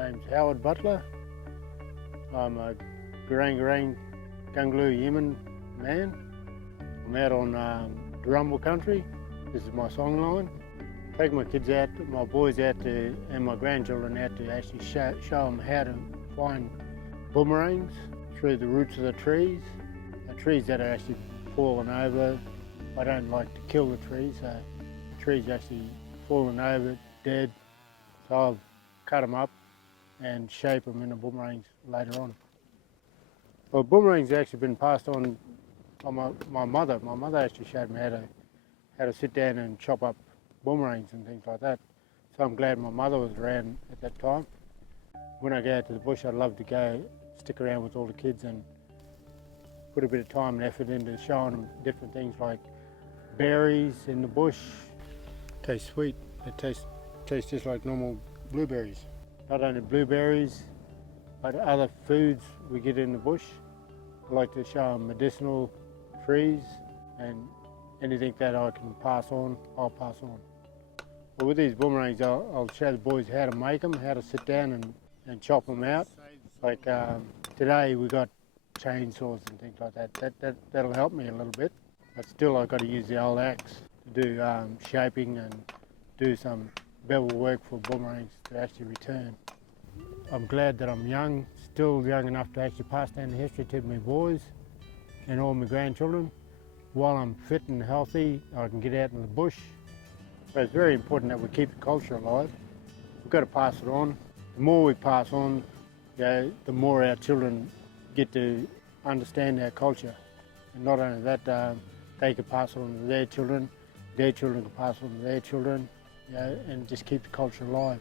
name's Howard Butler. I'm a Garang Ganglu Yemen man. I'm out on Dharumbal country. This is my songline. Take my kids out, my boys out to, and my grandchildren out to actually show them how to find boomerangs through the roots of the trees that are actually fallen over. I don't like to kill the trees, so the trees actually fallen over, dead. So I've cut them up and shape them into boomerangs later on. Well, boomerangs have actually been passed on by my mother. My mother actually showed me how to sit down and chop up boomerangs and things like that. So I'm glad my mother was around at that time. When I go out to the bush, I'd love to go stick around with all the kids and put a bit of time and effort into showing them different things like berries in the bush. Taste sweet. It tastes just like normal blueberries. Not only blueberries, but other foods we get in the bush. I like to show them medicinal trees, and anything that I can pass on, I'll pass on. But with these boomerangs, I'll show the boys how to make them, how to sit down and chop them out. Like today we got chainsaws and things like that. That'll help me a little bit. But still I've got to use the old axe to do shaping and do some bevel work for boomerangs to actually return. I'm glad that I'm young, still young enough to actually pass down the history to my boys and all my grandchildren. While I'm fit and healthy, I can get out in the bush. But it's very important that we keep the culture alive. We've got to pass it on. The more we pass on, the more our children get to understand our culture. And not only that, they can pass it on to their children can pass it on to their children, and just keep the culture alive.